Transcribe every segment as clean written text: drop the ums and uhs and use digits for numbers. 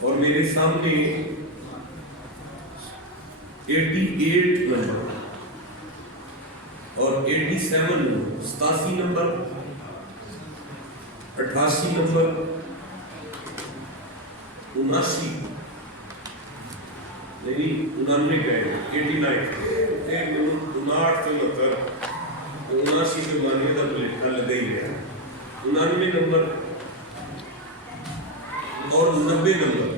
اور میرے سامنے 88 نمبر اور 87 نمبر، 87 نمبر، 88 نمبر، 79 نہیں 99 کا ہے، 89 79 کے معنی کا تو لکھا لگا ہی ہے، 99 نمبر اور 90 نمبر،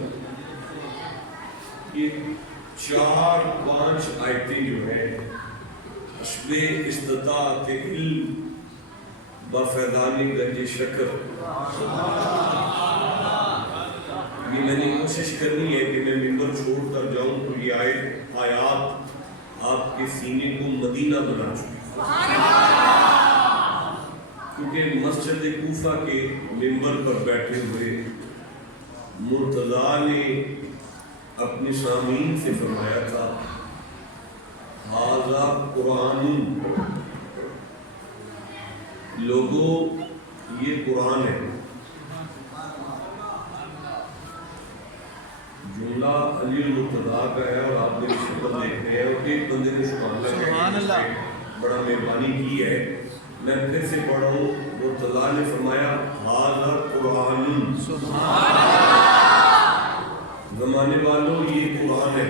یہ 4-5 آیتیں جو ہیں حسب استطاعت علم بفیضان گنج شکر، یہ میں نے کوشش کرنی ہے کہ میں ممبر چھوڑ کر جاؤں تو یہ آیات آپ کے سینے کو مدینہ بنا چکے، کیونکہ مسجد کوفہ کے ممبر پر بیٹھے ہوئے مرتضیٰ نے اپنے سامعین سے فرمایا تھا ھذا قرآن، لوگوں یہ قرآن ہے۔ جملہ علی المرتضیٰ کا ہے اور آپ نے شکل دیکھتے ہیں اور ایک بندے نے سبحان اللہ بڑا مہربانی کی ہے، میں پھر سے پڑھ رہا ہوں۔ مرتضیٰ نے فرمایا ھذا قرآن، زمانے والوں یہ قرآن ہے۔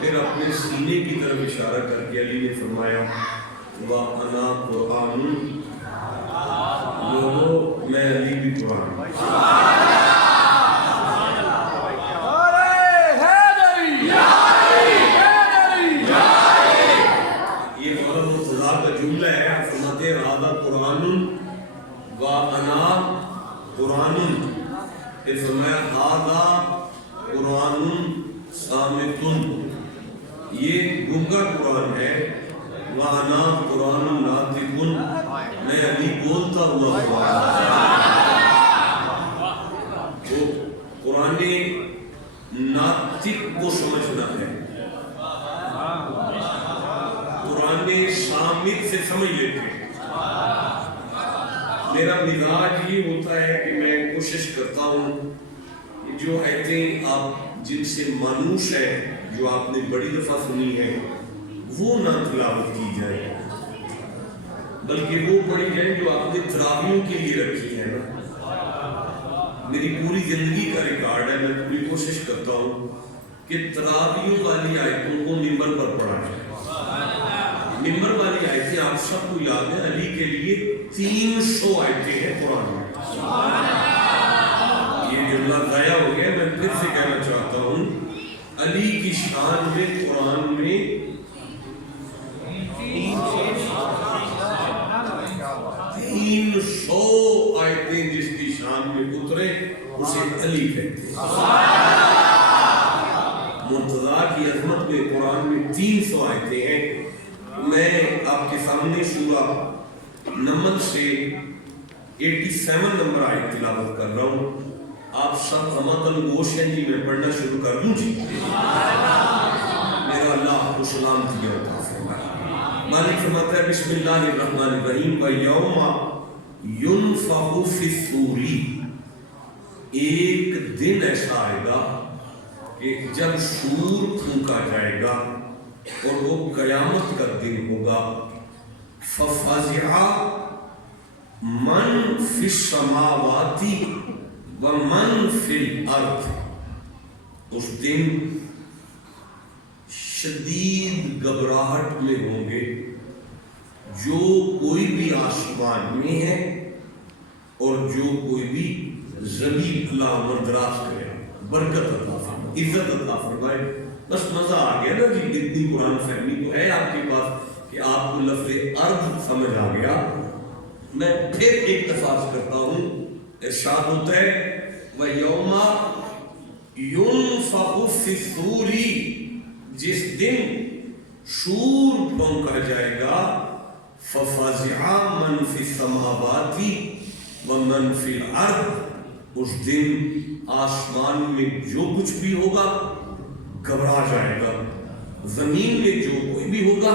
پھر اپنے سینے کی طرف اشارہ کر کے علی نے فرمایا وَأَنَا قُرْآنٌ، لوگوں میں علی بھی قرآن ہوں۔ یہ مولانا مرتضیٰ کا جملہ ہے، فرماتے ہیں ھذا قرآن وَأَنَا قرآن، پھر فرمایا ھذا قرآن صامت، یہ گنگا قرآن ہے، وَأَنَا قرآن ناطق، میں علی بولتا ہوا قرآن۔ تو قرآن ناطق کو سمجھنا ہے، قرآن صامت سے سمجھ لیتے ہیں۔ میرا مزاج یہ ہوتا ہے کہ میں کوشش کرتا ہوں کہ جو آیتیں آپ جن سے مانوس ہے، جو آپ نے بڑی دفعہ سنی ہے، وہ نہ تلاوت کی جائے، بلکہ وہ پڑھی جائیں جو آپ نے تراویحوں کے لیے رکھی ہے نا۔ میری پوری زندگی کا ریکارڈ ہے، میں پوری کوشش کرتا ہوں کہ تراویحوں والی آیتوں کو ممبر پر پڑھا جائے۔ ممبر والی آیتیں آپ سب کو یاد ہے، علی کے لیے 300 آیتیں ہیں قرآن میں۔ یہ جملہ ضائع ہو گیا، میں پھر سے کہنا چاہتا ہوں، علی کی شان میں قرآن میں 300 آیتیں جس کی شان میں اترے اسے علی کہتے ہیں۔ مرتضیٰ کی عظمت میں قرآن میں 300 آیتیں ہیں۔ میں آپ کے سامنے سورہ نمل سے 87 نمبر آیت تلاوت کر رہا ہوں، آپ سب ہمدن گوش ہیں جی، میں پڑھنا شروع کر دوں جی؟ میرا اللہ آپ کو سلام دیا عطا فرمائے۔ مالک فرماتا ہے بسم اللہ الرحمن الرحیم وَيَوْمَ يُنفَخُ فِي الصُّورِ، ایک دن ایسا آئے گا کہ جب سور پھونکا جائے گا اور وہ قیامت کا دن ہوگا، فَفَزِعَ مَنْ فِي السَّمَاوَاتِ وَمَنْ فِي الْأَرْضِ، اس دن شدید گھبراہٹ میں ہوں گے جو کوئی بھی آسمان میں ہے اور جو کوئی بھی زمین، اللہ مردراز کرے، برکت عطا فرمائے، عزت عطا فرمائے۔ بس مزہ آ گیا نا جی، اتنی قرآن فہمی تو ہے آپ کے پاس کہ آپ کو لفظ ارض سمجھ آ گیا۔ میں پھر ایک دفعہ کرتا ہوں، ارشاد ہوتا ہے وَيَوْمَ يُنفَخُ فِي الصُّورِ، جس دن سور پھونکا جائے گا، فَفَزِعَ مَنْ فِي السَّمَاوَاتِ وَمَنْ فِي الْأَرْضِ، اس دن آسمان میں جو کچھ بھی ہوگا گھبرا جائے گا، زمین میں جو کوئی بھی ہوگا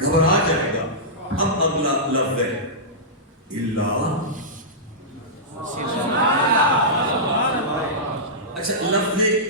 گھبرا جائے گا۔ اب اگلا لفظ ہے اللہ،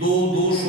200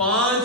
5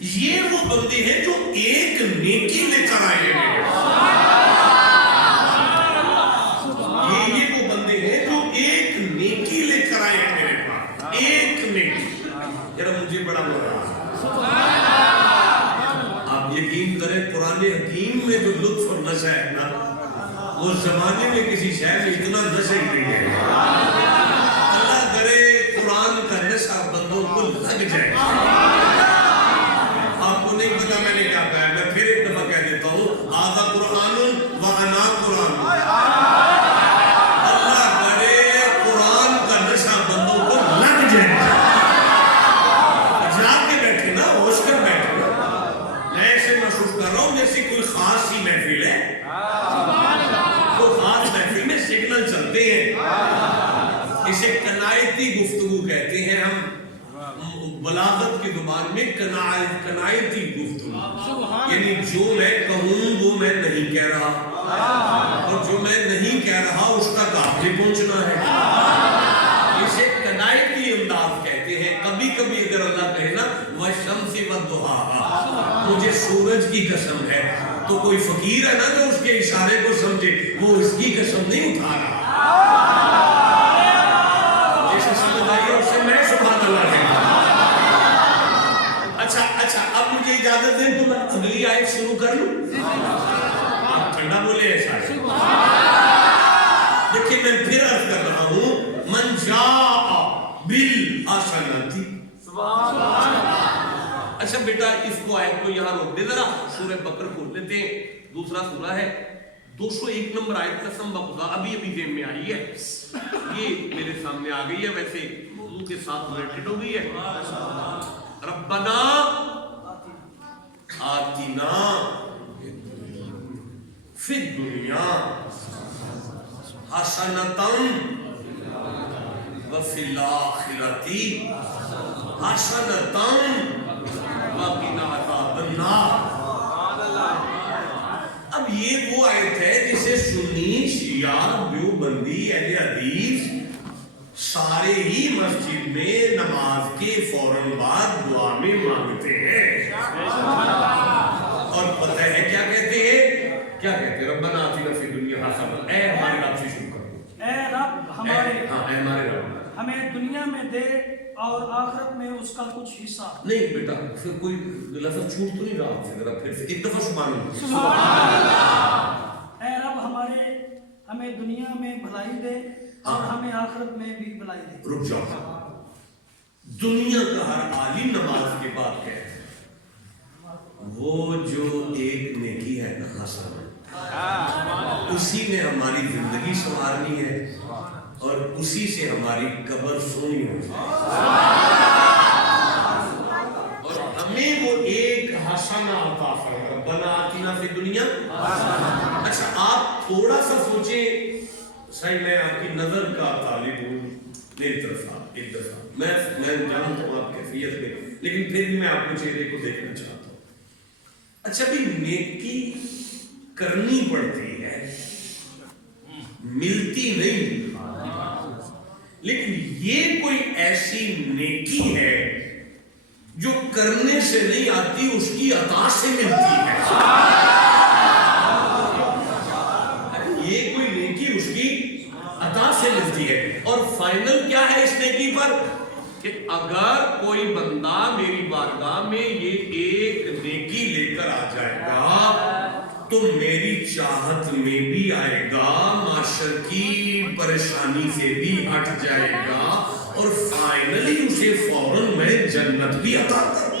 یہ وہ بندے ہیں جو ایک نیکی لے کر آئے ہیں. یہ وہ بندے ہیں جو ایک نیکی لے کر آئے ہیں میرے پاس. ایک نیکی. یار مجھے بڑا مزہ آیا. آپ یقین کریں قرآن حکیم میں جو لطف اور نشہ ہے نا وہ زمانے میں کسی شہر میں اتنا نشہ ہی نہیں ہے. اللہ کرے قرآن کا نشہ بندوں کو لگ جائے. آپ کو نہیں پتا میں نے کیا کہا ہے, میں پھر ایک دفعہ کہہ دیتا ہوں, آذا قرآن و انا قرآن. اللہ کرے قرآن کا نشہ بندوں کو لگ جائے. جا کے بیٹھے نا, ہوش کر بیٹھے نا. میں ایسے محسوس کر رہا ہوں جیسے کوئی خاص ہی محفل ہے. تو خاص محفل میں سگنل چلتے ہیں. اسے کنایتی گفتگو کہتے ہیں ہم بلاغت کی زبان میں. کنایتی گفتگو یعنی جو میں کہوں وہ میں نہیں کہہ رہا, اور جو میں نہیں کہہ رہا اس تک آپ نے پہنچنا ہے. اسے کنایتی انداز کہتے ہیں. کبھی کبھی اگر اللہ کہے نا والشمس والضحاہا, مجھے سورج کی قسم ہے, تو کوئی فقیر ہے نا جو اس کے اشارے کو سمجھے, وہ اس کی قسم نہیں اٹھا رہا. جیسے سمجھ آئیے اس سے میں سبحان اللہ کہتا ہوں. اچھا اب مجھے اجازت دیں تو میں اگلی آیت شروع کر لوں. آپ ٹھنڈا بولے ایسا ہے. دیکھیں میں پھر عرض کر رہا ہوں, من جاء بالحسنۃ. اچھا بیٹا اس کو آیت کو یہاں روک دے ذرا. سورہ بقرہ کھول لیتے ہیں, دوسرا سورہ ہے, 201 نمبر آیت. قسم بخدا ابھی ذہن میں آئی ہے, یہ میرے سامنے آ گئی ہے, ویسے موضوع کے ساتھ ریلیٹڈ ہو گئی ہے. ربنا آتنا فی الدنیا حسنۃ وفی الآخرۃ حسنۃ وقنا عذاب النار. اب یہ وہ آیت ہے جسے سنی, شیعہ, دیوبندی, اہل حدیث سارے ہی مسجد میں نماز کے فوراً بعد دعا میں مانگتے ہیں. اور پتہ ہے کیا کہتے ہیں؟ کیا کہتے ہیں؟ ربنا آتنا فی الدنیا حسنۃ. اے ہمارے رب سے شروع کرو. اے رب ہمارے, ہاں اے ہمارے رب, ہمیں دنیا میں دے اور آخرت میں اس کا کچھ حصہ. نہیں بیٹا پھر کوئی لفظ چھوٹ تو نہیں رہا آپ سے, ذرا پھر سے ایک دفعہ سبحان اللہ. سبحان اللہ. اے رب ہمارے, ہمیں دنیا میں بھلائی دے اور ہمیں آخرت میں بھی بھلائی دے. رک جاؤ. دنیا کا ہر عالم نماز کے بعد کہے وہ جو ایک نیکی ہے نا حسنہ, اسی میں ہماری زندگی سنوارنی ہے اور اسی سے ہماری قبر سونی ہو جائے, اور ہمیں وہ ایک حسنہ عطا فرما. ربنا آتنا فی الدنیا. اچھا آپ تھوڑا سا سوچیں, صحیح میں آپ کی نظر کا طالب ہوں, میری طرف آپ ایک دفعہ میں جانتا ہوں آپ کیفیت میں, لیکن پھر بھی میں آپ کو چہرے کو دیکھنا چاہتا ہوں. اچھا بھی نیکی کرنی پڑتی ہے, ملتی نہیں, لیکن یہ کوئی ایسی نیکی ہے جو کرنے سے نہیں آتی, اس کی عطا سے ملتی ہے. یہ کوئی نیکی اس کی عطا سے ملتی ہے. اور فائنل کیا ہے اس نیکی پر کہ اگر کوئی بندہ میری بارگاہ میں یہ ایک نیکی لے کر آ جائے گا تو میری چاہت میں بھی آئے گا, معاشر کی پریشانی سے بھی ہٹ جائے گا, اور فائنلی اسے فوراً میں جنت بھی عطا کروں.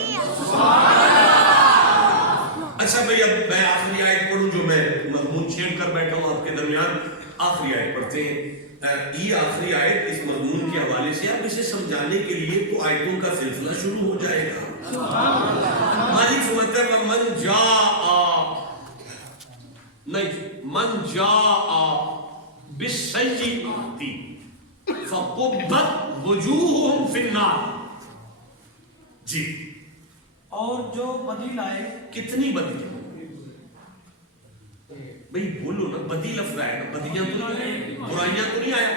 اچھا بھئی اب میں آخری آیت پڑھوں جو میں مضمون چھیڑ کر بیٹھا ہوں آپ کے درمیان. آخری آیت پڑھتے ہیں. یہ آخری آیت اس مضمون کے حوالے سے اب اسے سمجھانے کے لیے تو آیتوں کا سلسلہ شروع ہو جائے گا. مالک فرماتا ہے من جاء بالسیئۃ فقبت وجوہہم فی النار. جی اور جو بدی لائے. کتنی بدی؟ بھئی بولو نا, بدی لفظ آیا نا, بدیاں تو نہیں, برائیاں تو نہیں آیا,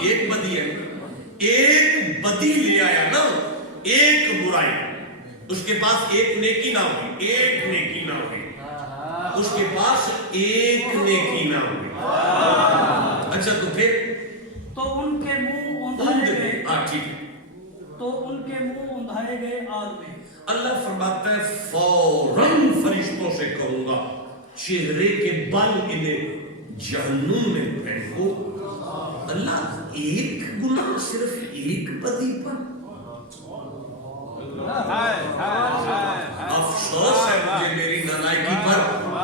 ایک بدی ہے, ایک بدی لے آیا نا, ایک برائی. اس کے پاس ایک نیکی نہ ہوئی، ایک نیکی نہ ہوئی، اس کے پاس ایک نیکی نہ ہوئی. اچھا تو پھر تو ان کے منہ اوندھائے گئے، ہاں ٹھیک ہے. تو ان کے منہ اوندھائے گئے آگ میں. اللہ فرماتا ہے فوراً فرشتوں سے کہوں گا چہرے کے بل انہیں جہنم میں پھینکو. اللہ ایک گناہ، صرف ایک بدی پر. افسوس ہے مجھے میری نالائکی پر،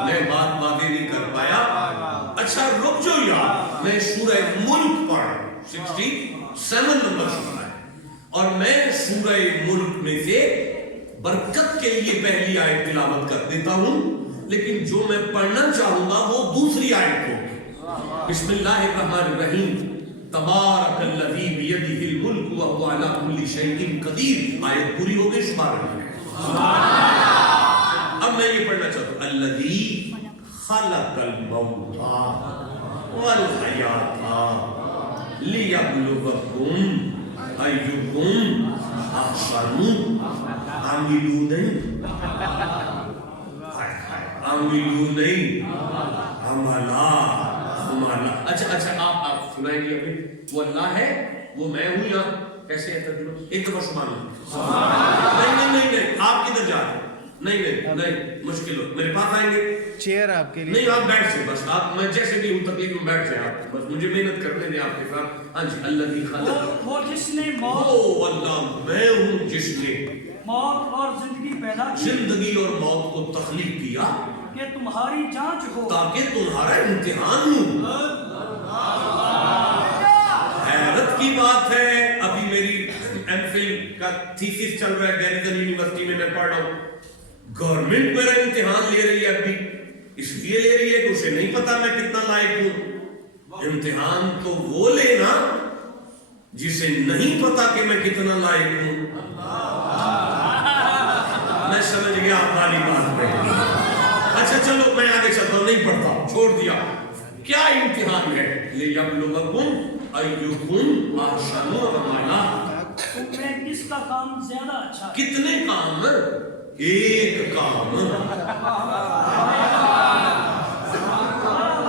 میں بات واضح نہیں کر پایا. اچھا رک جو یار، میں سورہ ملک پڑھ 67 نمبر سورہ ہے، اور میں سورہ ملک میں سے برکت کے لیے پہلی آیت تلاوت کر دیتا ہوں، لیکن جو میں پڑھنا چاہوں گا وہ دوسری آیت ہوگی. بسم اللہ الرحمن الرحیم. تبارک الذی بیدہ الملک وہو علی کل شیء قدیر. آیت پوری ہو گئی. سبحان اللہ. اب میں یہ پڑھنا چاہتا ہوں الذی خلق الموت والحیات لیبلوکم ایکم احسن عملا. اچھا آپ سنائیں گے ابھی. وہ اللہ ہے، وہ میں ہوں، یا کیسے ہے ترجمہ؟ ایک دفعہ سبحان اللہ. نہیں آپ کدھر جا رہے ہیں؟ نہیں مشکل ہو، میرے پاس آئیں گے. چیئر آپ کے لیے نہیں آپ بیٹھ سے بس، آپ میں جیسے بھی ہوں تکلیف میں بیٹھ جائیں آپ، بس مجھے محنت کرنے دیں آپ کے ساتھ. ہاں جی. اللہ کی خالق، وہ جس نے موت، وہ اللہ میں ہوں جس نے موت اور زندگی پیدا کی، زندگی اور موت کو تخلیق کیا کہ تمہاری جانچ ہو، تاکہ تمہارا امتحان ہو. حیرت کی بات ہے، ابھی میری ایم فل کا تھیسس چل رہا ہے گیریزن یونیورسٹی میں پڑھ رہا ہوں. گورنمنٹ میرا امتحان لے رہی ہے، ابھی اس لیے لے رہی ہے کہ اسے نہیں پتا میں کتنا لائق ہوں. امتحان تو وہ لینا جسے نہیں پتا کہ میں کتنا لائق ہوں. میں سمجھ گیا آپ والی بات پہ. اچھا چلو میں آگے چلتا ہوں، نہیں پڑھتا، چھوڑ دیا. کیا امتحان ہے؟ لیبلوکم ایکم احسن عملا. تم میں کس کا کام زیادہ اچھا ہے. کتنے کام؟ ایک کام.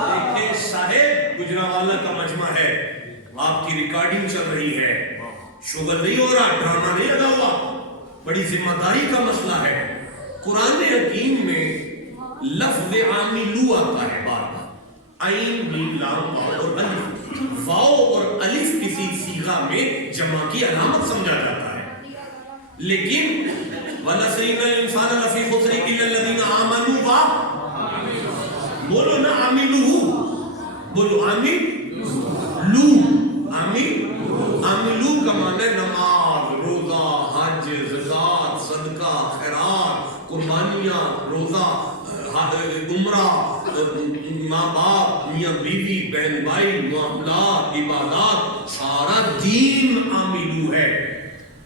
دیکھیں صاحب، گجرانوالہ کا مجمع ہے، آپ کی ریکارڈنگ چل رہی ہے، شغل نہیں ہو رہا، ڈرامہ نہیں لگا ہوا، بڑی ذمہ داری کا مسئلہ ہے. قرآن حکیم میں لفظ عاملو آتا ہے بار بار. عین میم لام واو اور الف. واو اور الف کسی صیغہ میں جمع کی علامت سمجھا جاتا ہے، لیکن وَلَسْرِنَ الْإِنسَانَ لَفِي خُسْرٍ إِلَّا الَّذِينَ آمَنُوا بولو نا عاملو، بولو عاملو. عاملو کا معنی ہے نماز، روزہ، حج، زکوٰۃ، صدقہ، خیرات، قربانیاں، روزہ، عمرہ، ماں باپ، میاں بیوی، بہن بھائی، معاملات، عبادات، سارا دین عاملو ہے.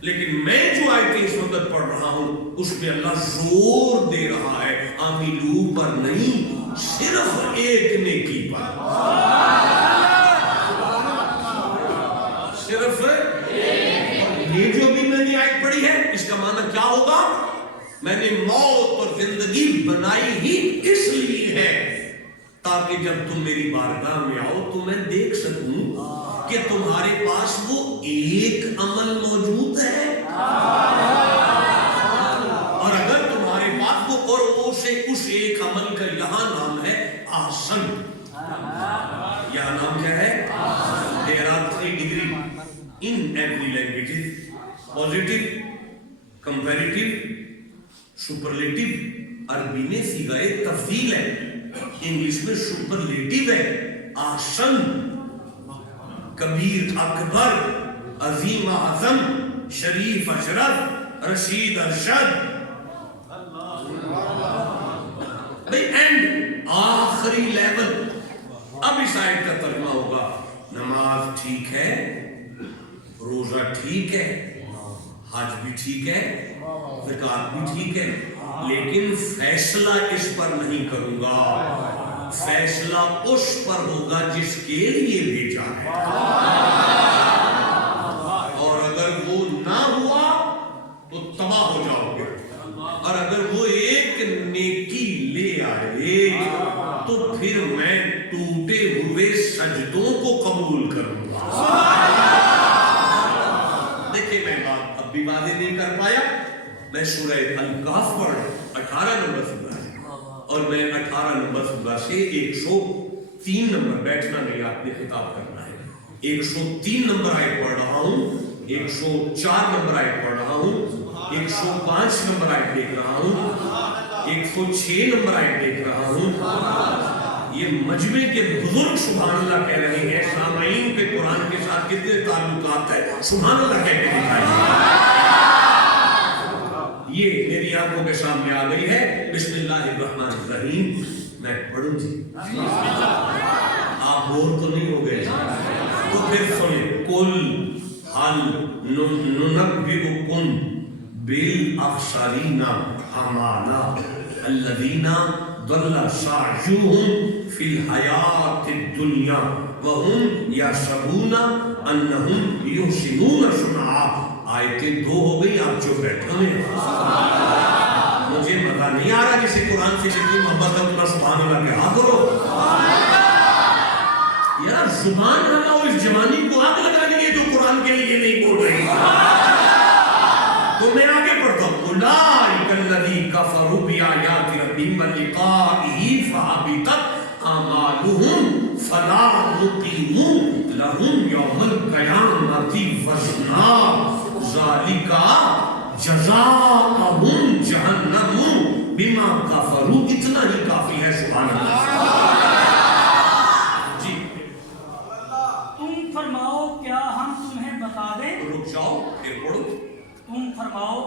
لیکن میں جو آیتیں اس وقت پڑھ رہا ہوں اس میں اللہ زور دے رہا ہے عاملو پر نہیں، صرف ایک نیکی پر. صرف یہ جو بھی میں نے آیت پڑھی ہے اس کا معنی کیا ہوگا؟ میں نے موت اور زندگی بنائی ہی اس لیے ہے تاکہ جب تم میری بارگاہ میں آؤ تو میں دیکھ سکوں کہ تمہارے پاس وہ ایک عمل موجود ہے، اور اگر تمہارے پاس وہ اور اس ایک عمل کا یہاں نام ہے احسن. یہاں نام کیا ہے؟ There are 3 degrees in every language: positive, comparative, superlative. عربی میں صیغہ تفضیل ہے، انگلش میں سپرلیٹو ہے. احسن، کبیر اکبر، عظیم اعظم، شریف اشرف، رشید ارشد. بھئی اینڈ آخری لیول. اب اس آیت کا ترجمہ ہوگا نماز ٹھیک ہے، روزہ ٹھیک ہے، حج بھی ٹھیک ہے، زکوٰۃ بھی ٹھیک ہے، لیکن فیصلہ اس پر نہیں کروں گا. فیصلہ اس پر ہوگا جس کے لیے بھیجا ہے، اور اگر وہ نہ ہوا تو تباہ ہو جاؤ گے. اور اگر وہ ایک نیکی لے آئے تو پھر میں ٹوٹے ہوئے سجدوں کو قبول کروں گا. دیکھیں میں بات اب بھی واضح نہیں کر پایا. میں سورہ الکہف پڑھ 18 نمبر سورہ اور میں 18 نمبر سورہ سے 103 نمبر بیٹھنا نہیں آپ نے خطاب کرنا ہے. 103 نمبر آیت پڑھ رہا ہوں, 104 نمبر آیت پڑھ رہا ہوں, 105 نمبر آیت دیکھ رہا ہوں, 106 نمبر آیت دیکھ رہا ہوں. یہ مجمع کے بزرگ سبحان اللہ کہہ رہے ہیں. سامعین کے قرآن کے ساتھ کتنے تعلقات ہے سبحان اللہ کہہ کے دکھائیے. یہ میری آنکھوں کے سامنے آ گئی ہے. بسم اللہ الرحمن الرحیم. میں پڑھوں جی, آپ بور تو نہیں ہو گئے؟ تو پھر سنیں. قل هل ننبئكم بالأخسرين أعمالا الذين ضل سعيهم في الحياة الدنيا وهم يحسبون أنهم يحسنون صنعا. آیتیں 2 ہو گئی, آپ چپ بیٹھے ہیں. مجھے مزہ نہیں آ رہا. جسے قرآن سے جتنی محبت ہے اتنا سبحان اللہ کہا کرو یار. زبان رہا ہو اس جوانی کو آگ لگا دیئے جو قرآن کے لیے نہیں بول رہی. تو میں آگے پڑھتا ہوں. اولئک الذین کفروا بآیات ربہم ولقائہ فحبطت اعمالہم فلا نقیم لہم یوم القیامۃ وزنا ذالک جزاؤہم جہنم بما کفروا. اتنا ہی کافی ہے. سبحان اللہ. فرماؤ کیا ہم تمہیں بتا دیں. رک جاؤ پھر پڑھو. تم فرماؤ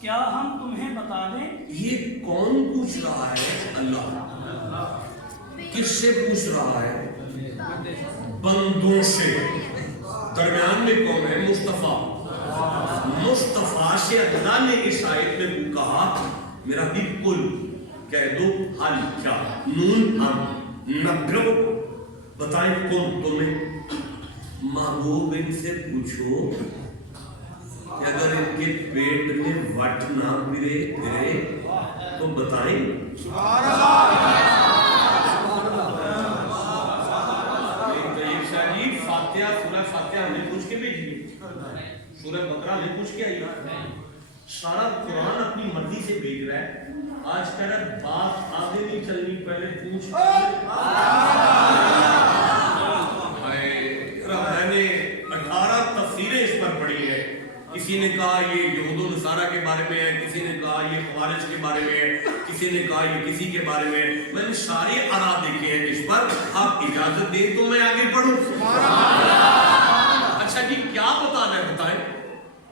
کیا ہم تمہیں بتا دیں. یہ کون پوچھ رہا ہے؟ اللہ. کس سے پوچھ رہا ہے؟ بندوں سے. درمیان میں کون ہے؟ مصطفیٰ. مصطفیٰ سے اللہ نے اس آیت میں کہا میرا بھی کل کہہ دو. حل کیا نون ہم نگرب بتائیں کون تمہیں. محبوب ان سے پوچھو کہ اگر ان کے پیٹ میں وٹ نہ پھرے تو بتائیں. فاتحہ سورہ فاتحہ ہمیں پوچھ کے بھیجی, سورہ بقرہ ہمیں پوچھ کے آئی. سارا قرآن اپنی مرضی سے بھیج رہا ہے. آج کہہ رہا ہے بات آگے نہیں چلنی, پہلے پوچھ. میں نے 18 تفسیریں اس پر پڑھی ہیں. کسی نے کہا یہ یہود و نصارہ کے بارے میں ہے, کسی نے کہا یہ خوارج کے بارے میں ہے, کسی نے کہا یہ کسی کے بارے میں ہے. میں نے سارے آراء دیکھے ہیں اس پر. آپ اجازت دیں تو میں آگے پڑھوں. اچھا جی کیا بتانا ہے بتائیں.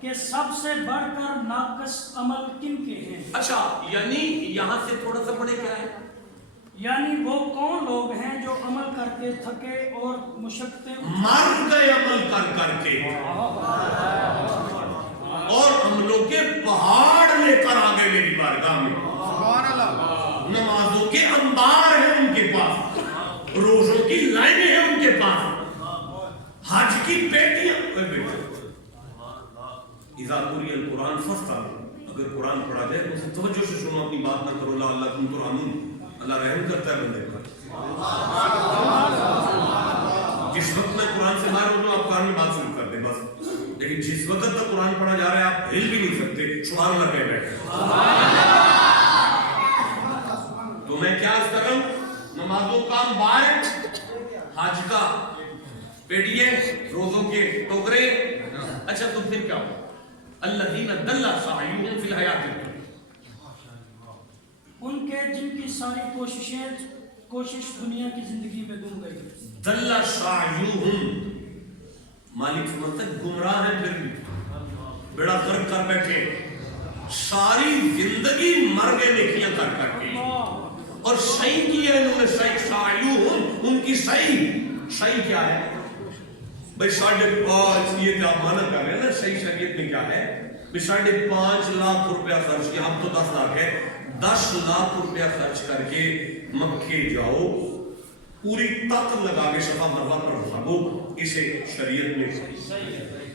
کہ سب سے بڑھ کر ناقص عمل کن کے ہیں. اچھا یعنی یہاں سے تھوڑا سا پڑھے کیا ہے. یعنی وہ کون لوگ ہیں جو عمل کر کے تھکے اور مشقتیں مر گئے عمل کر کر کے اور عملوں کے پہاڑ لے کر آگے میری بارگاہ میں. نمازوں کے انبار ہیں ان کے پاس, روزوں کی لائنیں ہیں ان کے پاس, حج کی پیٹیاں. اذا قرئ القرآن فاستمعوا. اگر قرآن پڑھا جائے تو توجہ سے سنو, اپنی بات نہ کرو. لعلکم ترحمون. اللہ رحم کرتا ہے بندے پر. جس وقت میں قرآن سے باہر ہوتا ہوں آپ قرآن میں بات شروع کر دیں بس. لیکن جس وقت تک قرآن پڑھا جا رہا ہے آپ ہل بھی نہیں سکتے. سبحان اللہ کہہ بیٹھے. تو میں کیا عرض کر رہا ہوں. نمازوں کا انبار, حج کا پیٹیے, روزوں کے ٹوکرے. اچھا تو پھر کیا ہو. الذین ضل سعیہم فی الحیاۃ الدنیا. ان کے جن کی ساری کوشش دنیا کی زندگی میں گم گئی. ضل سعیہم. مالک سمجھتا ہے گمراہ ہیں پھر بھی بیڑا غرق کر بیٹھے. ساری زندگی مر گئے نیکیاں کر کر کے اور صحیح کیا انہوں نے. صحیح سعیہم ان کی صحیح کیا ہے بھائی 5.5. یہ آپ مانا کر رہے ہیں نا صحیح شریعت میں کیا ہے. 5.5 لاکھ روپیہ خرچ کیا. اب تو 10 لاکھ ہے. 10 لاکھ روپیہ خرچ کر کے مکے جاؤ, پوری طاقت لگا کے صفا مروا پر بھاگو. اسے شریعت میں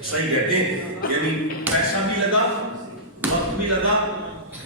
صحیح کہتے ہیں. یعنی پیسہ بھی لگا, وقت بھی لگا,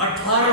18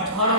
18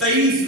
23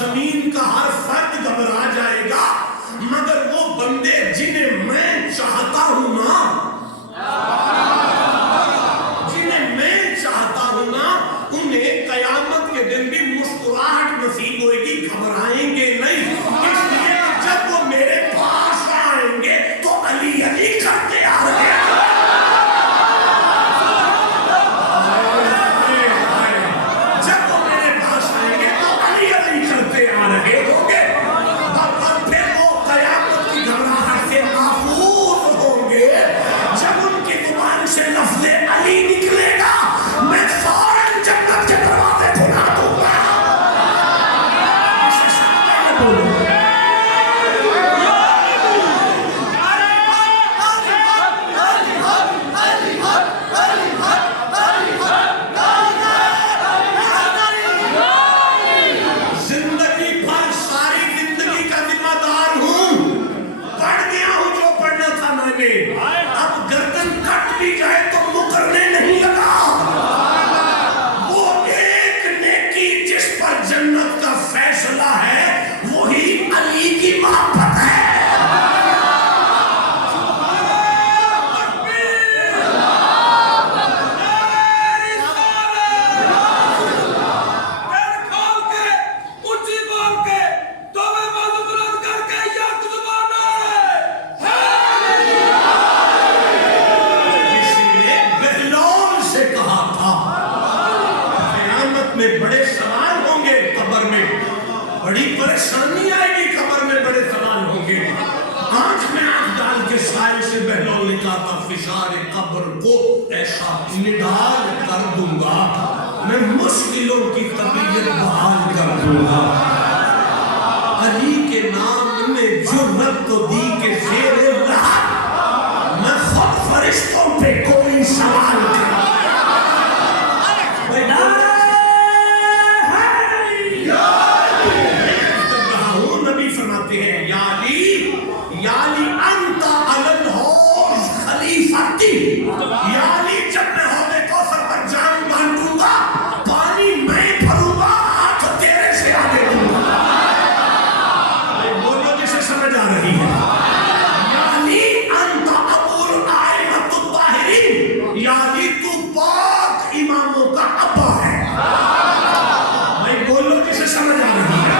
زمین کا ہر فرد گھبرا جائے گا، مگر وہ بندے جنہیں میں چاہتا ہوں نا، جنہیں میں چاہتا ہوں نا، انہیں قیامت کے دن بھی مسکراہٹ نصیب ہوئے گی، گھبرائیں گے نہیں۔ اس لیے جب وہ میرے پاس آئیں گے تو علی علی کرتے آ رہے ہیں۔ جب وہ میرے پاس آئیں گے تو علی علی کرتے آ رہے ہوں گے، اور پھر وہ قیامت کی گھبراہٹ سے محفوظ ہوں گے۔ جب ان کی زبان سے لفظ علی نکلے گا، میں فوراً جنت کے دروازے کھلا دوں گا۔ اسے سمجھے بولو۔ زندگی بھر ساری زندگی کا ذمہ دار ہوں، پڑھ گیا ہوں جو پڑھنا تھا میں نے، اب گردن کٹ بھی جائے تو مکرنے نہیں لگا۔ وہ ایک نیکی جس پر جنت کا فیصلہ ہے وہی علی کی محبت ہے۔ اسی لیے بہلول سے کہا تھا قیامت میں بڑے سوال ہوں گے، قبر میں بڑی پریشانی آئے گی، قبر میں بڑے سوال ہوں گے۔ آنکھ میں آنکھ ڈال کے سائل سے بہلول نے کہا تھا فشار قبر کو ایسا نڈال کر دوں گا، میں مشکلوں کی طبیعت بحال کر دوں گا۔ علی کے نام میں جرت تو دی کہ زیر رحم میں خود فرشتوں پہ کوئی سوال کروں۔ نبی فرماتے ہیں یا علی انت علی الحوض خلیفتی، یا علی جب میں حوض کوثر پر جان بانٹوں گا، پانی میں بھروں گا، ہاتھ تیرے سے آگے دوں گا۔ بولو جسے سمجھ آ رہی ہے۔ یا علی انت ابو الائمۃ الطاہرین، یا علی تو پاک اماموں کا ابا ہے۔ بھائی بولو جسے سمجھ آ رہی ہے۔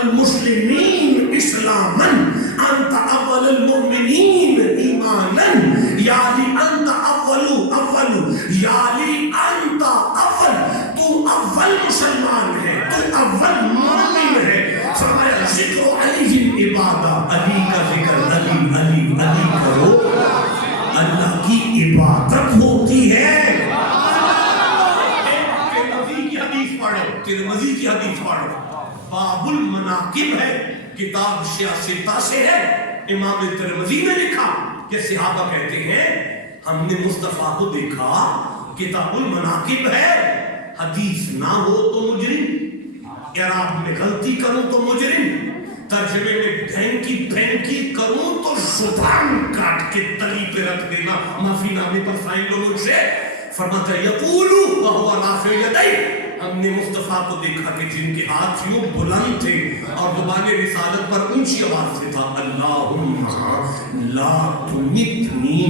المسلمین اسلاما انت اول المؤمنین ایمانا، یا علی انت اول، یا علی انت اول، تو اول مسلمان ہے، تو اول مومن ہے۔ فرمایا ذکر علی عبادہ، علی کا ذکر علی علی علی کرو، اللہ کی عبادت ہوتی ہے۔ ترمذی کی حدیث پڑھو، ترمذی کی حدیث پڑھو، باب المناقب ہے، کتاب سیاستہ سے ہے۔ امام ترمذی نے لکھا کہ صحابہ کہتے ہیں ہم نے مصطفیٰ کو دیکھا، کتاب المناقب ہے، حدیث نہ ہو تو مجرم، اعراب میں غلطی کروں تو مجرم، ترجمے میں بھینکی کروں تو زبان کاٹ کے تلی پہ رکھ دینا، معافی نامے پر سائن لو مجھ سے۔ فرماتا ہے یقولو وہو رافع یدی، ہم نے مصطفیٰ کو دیکھا کہ جن کے ہاتھ یوں بلند تھے اور زبان رسالت پر اونچی آواز سے تھا اللہم لا تمتنی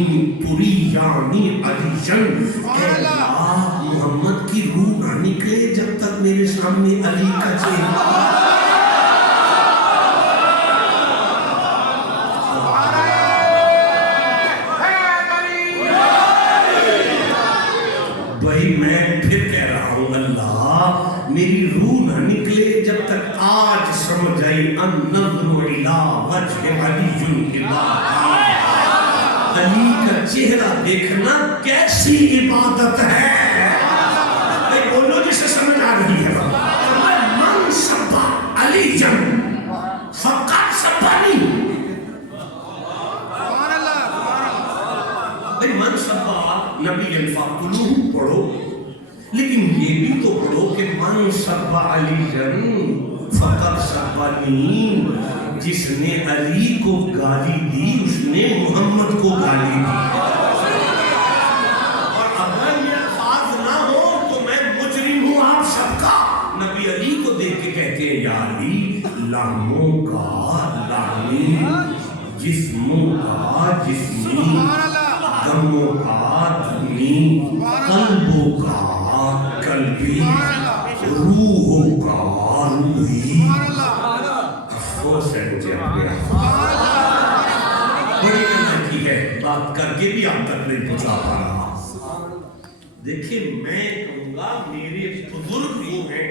تریانی علیجن، کہ اللہ محمد کی روح نہ نکلے جب تک میرے سامنے علی کا چہرہ۔ بھائی میں پھر کہہ رہا ہوں اللہ میری روح نہ نکلے جب تک آج سمجھ آئی النظر الی وجہ علی علی کا چہرہ دیکھنا کیسی عبادت ہے۔ بھائی بولو جسے سمجھ آ رہی ہے۔ من سب علی جن فقط سبانی، بھائی من سب نبی الفاقلوہ پڑھو، لیکن یہ بھی تو پڑھو کہ من سب علی جن فقط سبانی، جس نے علی کو گالی دی اس نے محمد کو گالی دی۔ اور اگر یہ الفاظ نہ ہو تو میں مجرم ہوں آپ سب کا، کہتے ہیں یا علی لاموں کا لامی، جسموں کا جسمی، سبحان اللہ غموں کا غمی، قلبوں کا قلبی، روحوں کا روحی۔ افسوس ہے مجھے آپ کے بڑی محنت کی ہے، بات کر کے بھی آپ تک نہیں پہنچا پا رہا۔ دیکھیں میں کہوں گا میرے بزرگ وہ ہیں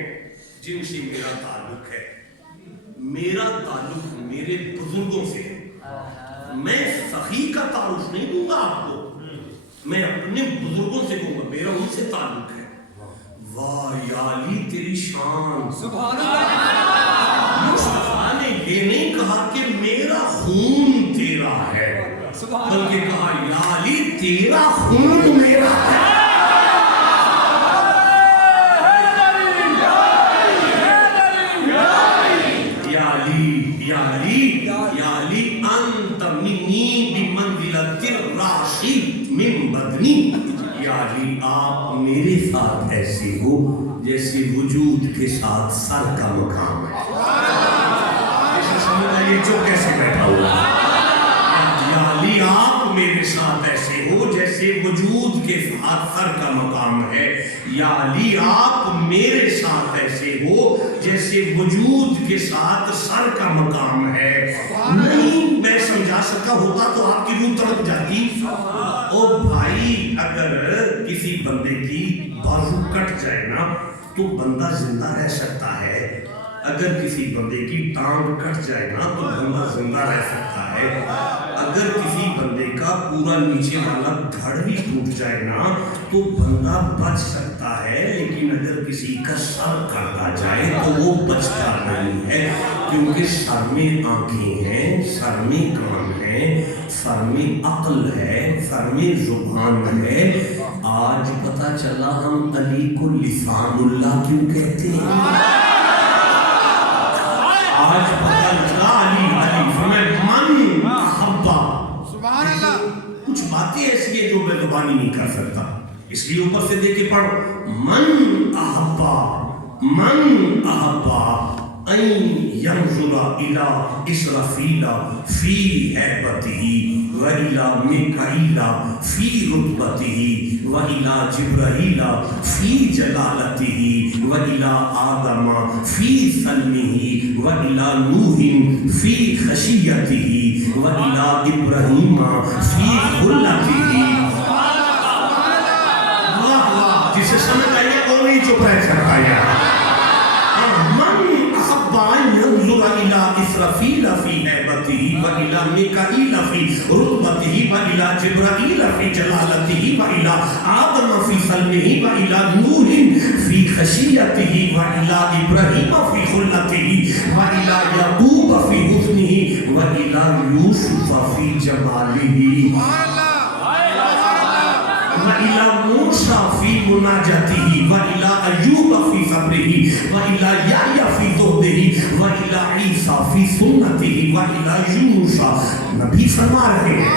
جن سے میرا تعلق ہے، میرا تعلق میرے بزرگوں سے ہے۔ میں سخی کا تعارف نہیں دوں گا آپ کو، میں اپنے بزرگوں سے کہوں گا میرا ان سے تعلق ہے۔ واہ یا علی تیری شان، سبحان اللہ مصطفیٰ نے یہ نہیں کہا کہ میرا خون تیرا ہے، بلکہ کہا یا علی تیرا خون میرا ہے۔ یا علی انت منی بمنزلۃ الراشی من بدنی، یا علی آپ میرے ساتھ ایسے ہو جیسے وجود کے ساتھ سر کا مقام ہے۔ ایسا سمجھ آئیے جو کیسے بیٹھا ہوا، یا علی آپ میرے ساتھ ایسے ہو جیسے وجود کے ساتھ سر کا مقام ہے، یا علی آپ میرے ساتھ ایسے ہو جیسے وجود کے ساتھ سر کا مقام ہے۔ نہیں میں سمجھا سکا ہوتا تو آپ کی روح تڑپ جاتی۔ اور بھائی اگر کسی بندے کی بازو کٹ جائے نا تو بندہ زندہ رہ سکتا ہے، اگر کسی بندے کی ٹانگ کٹ جائے نا تو بندہ زندہ رہ سکتا ہے، اگر کسی بندے کا پورا نیچے والا دھڑ بھی ٹوٹ جائے نا تو بندہ بچ سکتا ہے، لیکن اگر کسی کا سر کاٹا جائے تو وہ بچتا نہیں ہے، کیونکہ سر میں آنکھیں ہیں، سر میں کان ہے، سر میں عقل ہے، سر میں زبان ہے۔ آج پتہ چلا ہم علی کو لسان اللہ کیوں کہتے ہیں، آج پتہ لگا علی من احبا۔ سبحان اللہ کچھ باتیں ایسی ہیں جو میں زبانی نہیں کر سکتا، اس لیے اوپر سے دیکھ کے پڑھو، من احبا ان ينظر الى اسرافیل فی ہیبتہ وإلى میکائیل فی رتبتہ وإلى جبرائیل فی جلالتہ وإلى آدم فی سلمہ وإلى نوح فی خشیتہ وإلى ابراہیم فی خلتہ۔ واہ واہ، جسے سمجھ آئیے وہ نہیں چپ رہ سکتا یار۔ من احب ان ينظر الى اسرافیل فی ہیبتہ وإلى میکائیل فی رتبتہ وإلى جبرائیل فی جلالتہ وإلى آدم فی سلمہ وإلى نوح فی خشیتہ وإلى ابراہیم فی خلتہ وإلى یعقوب فی حسنہ وإلى یوسف فی جمالہ وإلى موسى في مناجاته وإلى أيوب في صبره وإلى يحيى في زهده وإلى عيسى في سنته وإلى يونس۔ نبی فرما رہے ہیں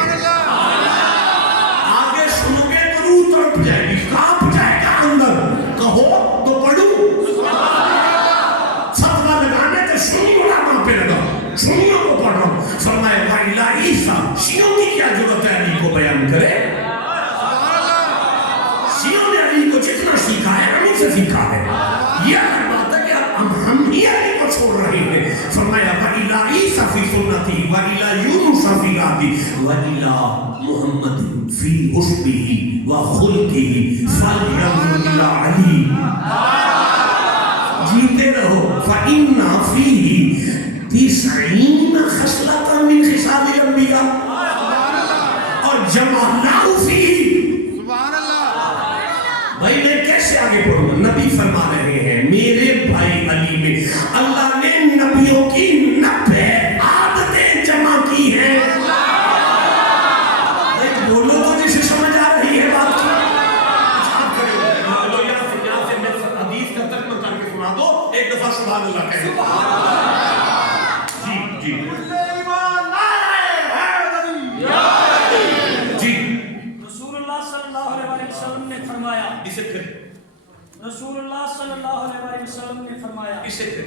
آگے سنو گے تو روح تڑپ جائے گی، کانپ جائے گا اندر، کہو تو پڑھو، صدقہ لگانے تو سنی علماء پہ لگا، سنیوں کو پڑھ رہا ہوں۔ فرمایا وإلى عيسى، شیعوں کی کیا ضرورت ہے علی کو بیان کرے، شیعوں نے علی کو جتنا سیکھا ہے ہم سے سیکھا ہے، یہ بات ہے کہ ہم ہی علی کو چھوڑ رہے ہیں۔ فرمایا وَإِلَىٰ عِيسَىٰ فِي سُنَّتِهِ وَإِلَىٰ يُونُسَ فِي عَهْدِهِ وَإِلَىٰ مُحَمَّدٍ فِي حُسْنِهِ وَخُلْقِهِ فَلْيَنظُرْ إِلَىٰ عَلِي۔ جیتے رہو فَإِنَّ فِيهِ 90 خصلة من خصال الانبیاء اور جمعناه فِيهِ۔ بھائی میں کیسے آگے پڑھوں گا؟ نبی فرما رہے ہیں میرے بھائی علی میں اللہ نے نبیوں کی 90 عادتیں جمع کی ہیں۔ بولو تو جسے سمجھ آ رہی ہے بات کی، یہاں سے میں حدیث کا ترجمہ کر کے سنا دو، ایک دفعہ سبحان اللہ کہہ دو۔ جی جی رسول اللہ صلی اللہ علیہ وسلم نے فرمایا، اسے پھر